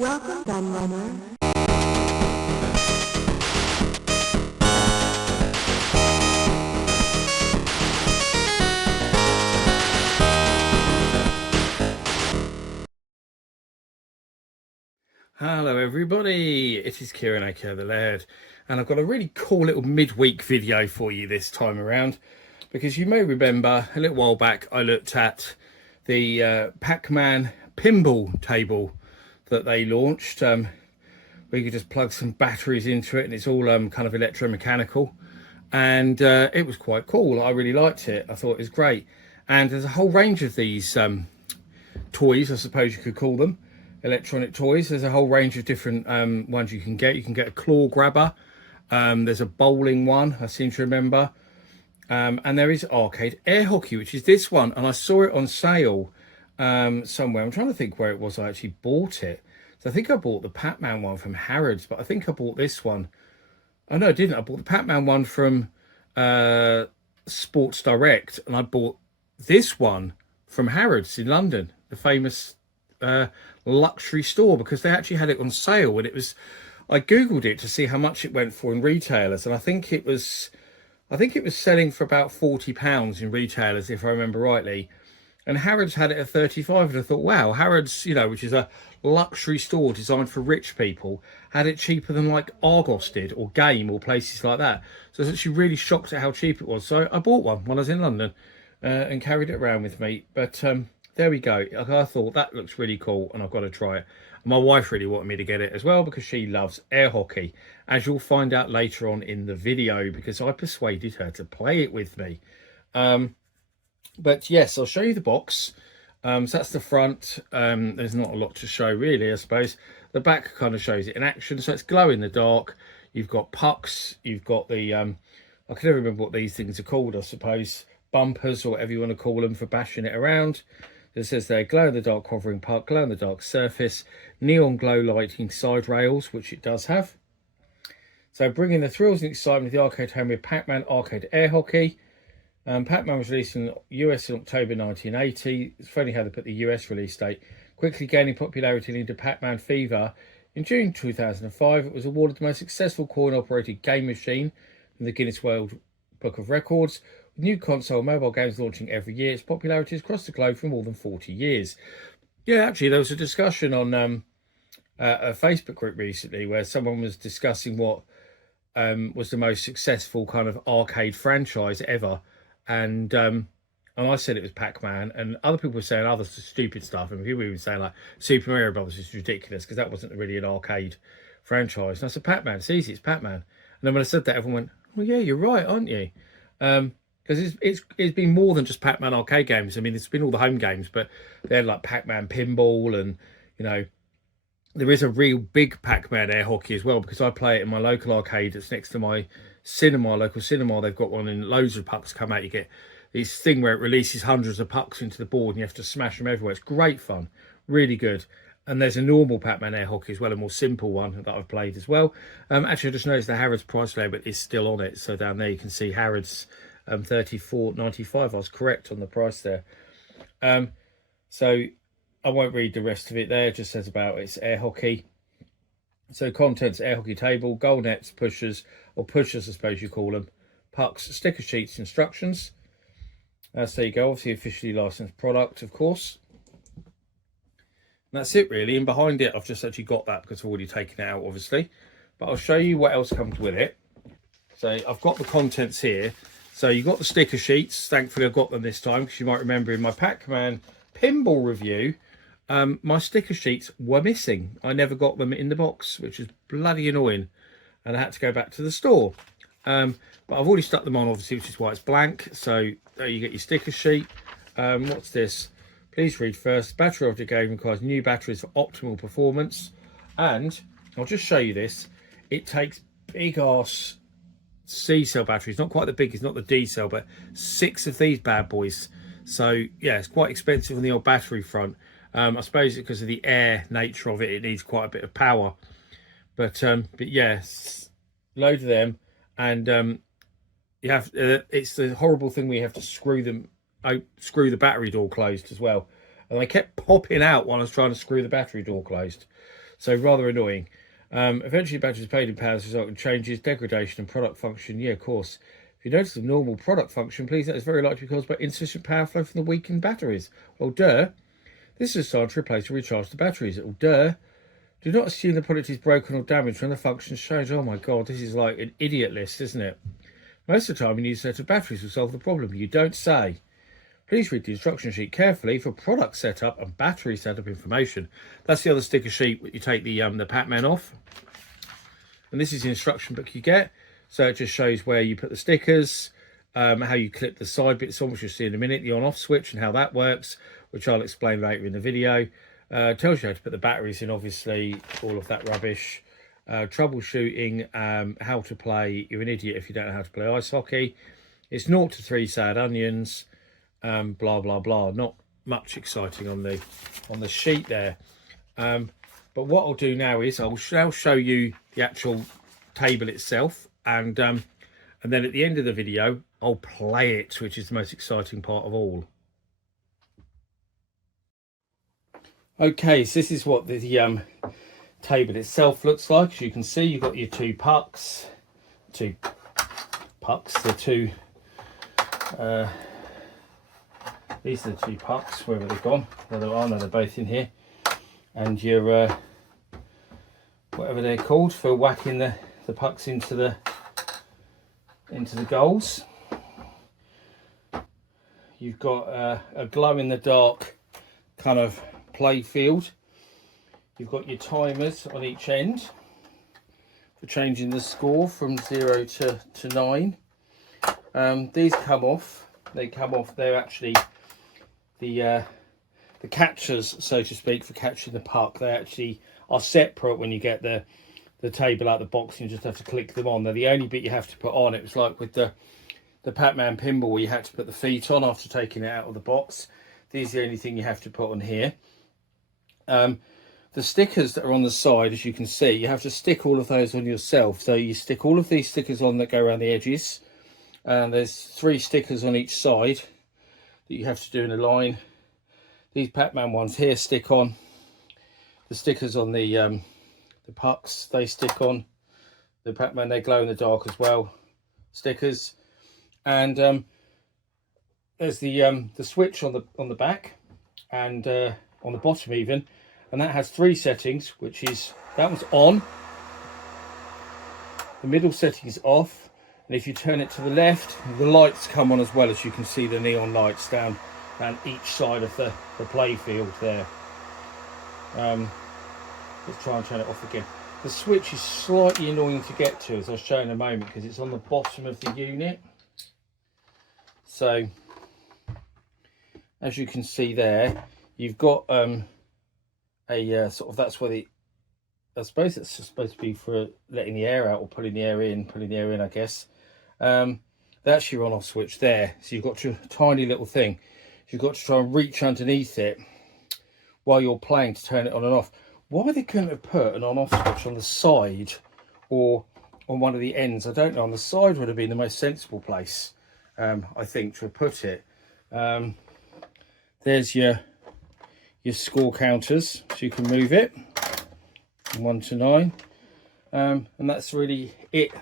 Welcome, gun runner. Hello everybody, it is Kieran aka the Laird, and I've got a really cool little midweek video for you this time around, because you may remember a little while back I looked at the Pac-Man pinball table that they launched. Where you could just plug some batteries into it and it's all kind of electromechanical, and it was quite cool. I really liked it. I thought it was great, and there's a whole range of these toys, I suppose you could call them, electronic toys. There's a whole range of different ones you can get. You can get a claw grabber, there's a bowling one, I seem to remember, and there is arcade air hockey, which is this one, and I saw it on sale somewhere. I'm trying to think where it was I actually bought it. So I think I bought the Pac-Man one from Harrods, but I think I bought this one. Oh no, I didn't. I bought the Pac-Man one from Sports Direct, and I bought this one from Harrods in London, the famous luxury store, because they actually had it on sale. And it was, I googled it to see how much it went for in retailers, and I think it was selling for about £40 in retailers, if I remember rightly, and Harrods had it at 35. And I thought, wow, Harrods, you know, which is a luxury store designed for rich people, had it cheaper than like Argos did, or Game, or places like that. So I was actually really shocked at how cheap it was. So I bought one when I was in London and carried it around with me. But there we go. I thought that looks really cool and I've got to try it. My wife really wanted me to get it as well because she loves air hockey, as you'll find out later on in the video, because I persuaded her to play it with me. But yes, I'll show you the box. So that's the front. There's not a lot to show really, I suppose. The back kind of shows it in action. So it's glow in the dark. You've got pucks. You've got the I can never remember what these things are called, I suppose, bumpers or whatever you want to call them for bashing it around. It says there, glow in the dark hovering puck, glow in the dark surface, neon glow lighting side rails, which it does have. So bringing the thrills and excitement of the arcade home with Pac-Man Arcade Air Hockey. Pac-Man was released in the US in October 1980. It's funny how they put the US release date. Quickly gaining popularity linked to Pac-Man fever. In June 2005, it was awarded the most successful coin-operated game machine in the Guinness World Book of Records. With new console mobile games launching every year, its popularity has crossed the globe for more than 40 years. Yeah, actually, there was a discussion on a Facebook group recently where someone was discussing what was the most successful kind of arcade franchise ever. And I said it was Pac-Man, and other people were saying other stupid stuff, and people were saying like Super Mario Brothers is ridiculous because that wasn't really an arcade franchise. And I said, Pac-Man, it's easy, it's Pac-Man. And then when I said that, everyone went, well, yeah, you're right, aren't you? Because it's been more than just Pac-Man arcade games. I mean, it's been all the home games, but they're like Pac-Man pinball, and you know, there is a real big Pac-Man air hockey as well, because I play it in my local arcade that's next to my cinema, local cinema. They've got one, and loads of pucks come out. You get this thing where it releases hundreds of pucks into the board and you have to smash them everywhere. It's great fun, really good. And there's a normal Pac-Man air hockey as well, a more simple one that I've played as well. Actually, I just noticed the Harrods price label is still on it. So down there you can see Harrods $34.95. I was correct on the price there. So I won't read the rest of it there. It just says about it's air hockey. So contents: air hockey table, goal nets, pushers, or pushers I suppose you call them, pucks, sticker sheets, instructions. So there you go, obviously officially licensed product, of course. And that's it really, and behind it I've just actually got that because I've already taken it out obviously. But I'll show you what else comes with it. So I've got the contents here. So you've got the sticker sheets. Thankfully I've got them this time, because you might remember in my Pac-Man pinball review, my sticker sheets were missing. I never got them in the box, which is bloody annoying, and I had to go back to the store. But I've already stuck them on obviously, which is why it's blank. So there you get your sticker sheet. What's this? Please read first. Battery of the game requires new batteries for optimal performance. And I'll just show you this. It takes big ass C cell batteries, not quite the big, it's not the D cell, but 6 of these bad boys. So yeah, it's quite expensive on the old battery front. I suppose because of the air nature of it, it needs quite a bit of power. But yes, loads of them, and you have it's the horrible thing where you have to screw the battery door closed as well, and they kept popping out while I was trying to screw the battery door closed. So rather annoying. Eventually batteries paid in power result in changes, degradation and product function. Yeah, of course. If you notice the normal product function, please, that is very likely caused by insufficient power flow from the weakened batteries. Well, duh. This is designed to replace or recharge the batteries. Well, duh. Do not assume the product is broken or damaged when the function shows. Oh my god, this is like an idiot list, isn't it? Most of the time, a new set of batteries will solve the problem. You don't say. Please read the instruction sheet carefully for product setup and battery setup information. That's the other sticker sheet where you take the Pac-Man off. And this is the instruction book you get. So it just shows where you put the stickers, how you clip the side bits on, which you'll see in a minute, the on-off switch and how that works, which I'll explain later in the video. Tells you how to put the batteries in, obviously, all of that rubbish. Troubleshooting, how to play. You're an idiot if you don't know how to play ice hockey. It's 0 to 3 sad onions, blah, blah, blah. Not much exciting on the sheet there. But what I'll do now is I'll show you the actual table itself, and then at the end of the video I'll play it, which is the most exciting part of all. Okay, so this is what the table itself looks like. As you can see, you've got your the two these are the two pucks, wherever they've gone. There they are, no, they're both in here. And your whatever they're called for whacking the pucks into the goals. You've got a glow in the dark kind of play field. You've got your timers on each end for changing the score from 0 to 9. These come off. They come off. They're actually the catchers, so to speak, for catching the puck. They actually are separate when you get the table out of the box, and you just have to click them on. They're the only bit you have to put on. It was like with the Pac-Man pinball, where you had to put the feet on after taking it out of the box. These are the only thing you have to put on here. The stickers that are on the side, as you can see, you have to stick all of those on yourself. So you stick all of these stickers on that go around the edges, and there's 3 stickers on each side that you have to do in a line. These Pac-Man ones here stick on. The stickers on the pucks, they stick on. The Pac-Man, they glow in the dark as well. Stickers. And there's the switch on the back, and on the bottom even, and that has 3 settings, which is, that one's on, the middle setting is off, and if you turn it to the left, the lights come on as well. As you can see, the neon lights down each side of the play field there. Let's try and turn it off again. The switch is slightly annoying to get to, as I'll show in a moment, because it's on the bottom of the unit. So as you can see there, you've got sort of, that's where I suppose it's supposed to be for letting the air out, or pulling the air in, I guess. That's your on-off switch there. So you've got your tiny little thing. You've got to try and reach underneath it while you're playing to turn it on and off. Why they couldn't have put an on-off switch on the side or on one of the ends, I don't know. On the side would have been the most sensible place, I think, to have put it. There's your score counters, so you can move it from 1 to 9, and that's really it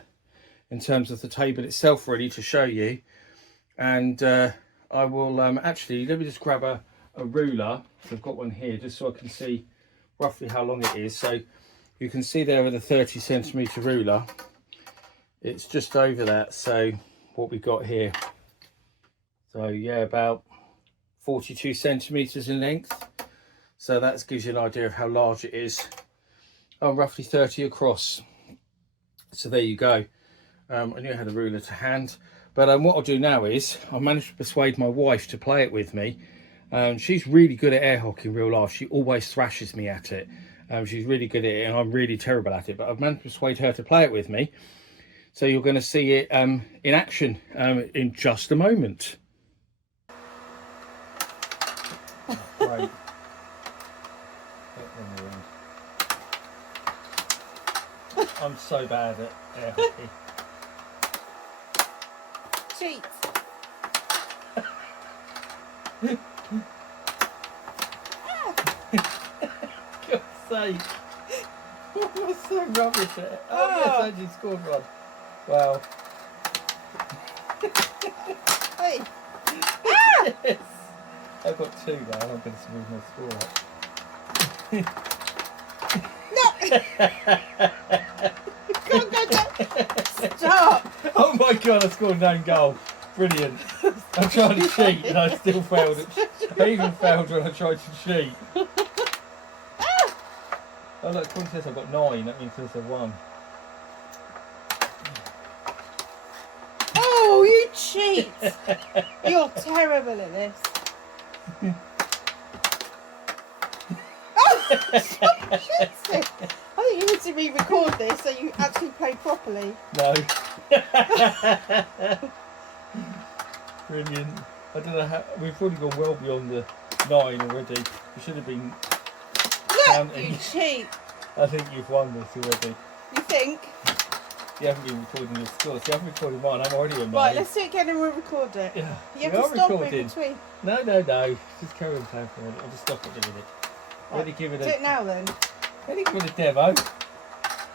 in terms of the table itself, really, to show you. And I will actually, let me just grab a ruler. I've got one here just so I can see roughly how long it is. So you can see there with a 30cm ruler, it's just over that. So what we've got here, so yeah, about 42 centimeters in length. So that gives you an idea of how large it is. Oh, roughly 30 across. So there you go. I knew I had a ruler to hand, but what I'll do now is I managed to persuade my wife to play it with me. She's really good at air hockey in real life. She always thrashes me at it. She's really good at it, and I'm really terrible at it, but I've managed to persuade her to play it with me. So you're going to see it in action in just a moment. Right. I'm so bad at air hockey. Cheat. God's sake. I'm so rubbish at it. Oh, yes, I actually scored one. Wow. Hey. Yes. I've got 2 now. I'm going to smooth my score up. No! Go. Stop! Oh my god, I scored an own goal. Brilliant. I'm trying to cheat and I still failed it. I even failed when I tried to cheat. Oh look, according to this I've got 9, that means there's a 1. Oh, you cheat! You're terrible at this. Oh, shit. I think you need to re-record this so you actually play properly. No. Brilliant. I don't know how, we've probably gone well beyond the 9 already. We should have been counting. You cheat. I think you've won this already. You think? You haven't been recording your score, so you haven't recorded mine, I'm already on 9. Right, let's do it again and we'll record it. Yeah. You have to stop it in between. No. Just carry on playing for a minute. I'll just stop it in a minute. Right. Ready, give it Do it now then. Ready, give it a demo.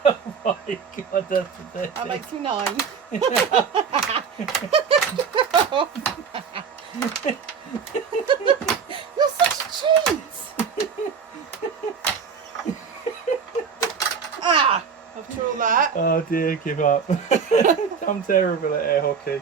Oh my god, that's pathetic. That makes me 9. You're such a cheat! After all that. Oh dear, give up. I'm terrible at air hockey.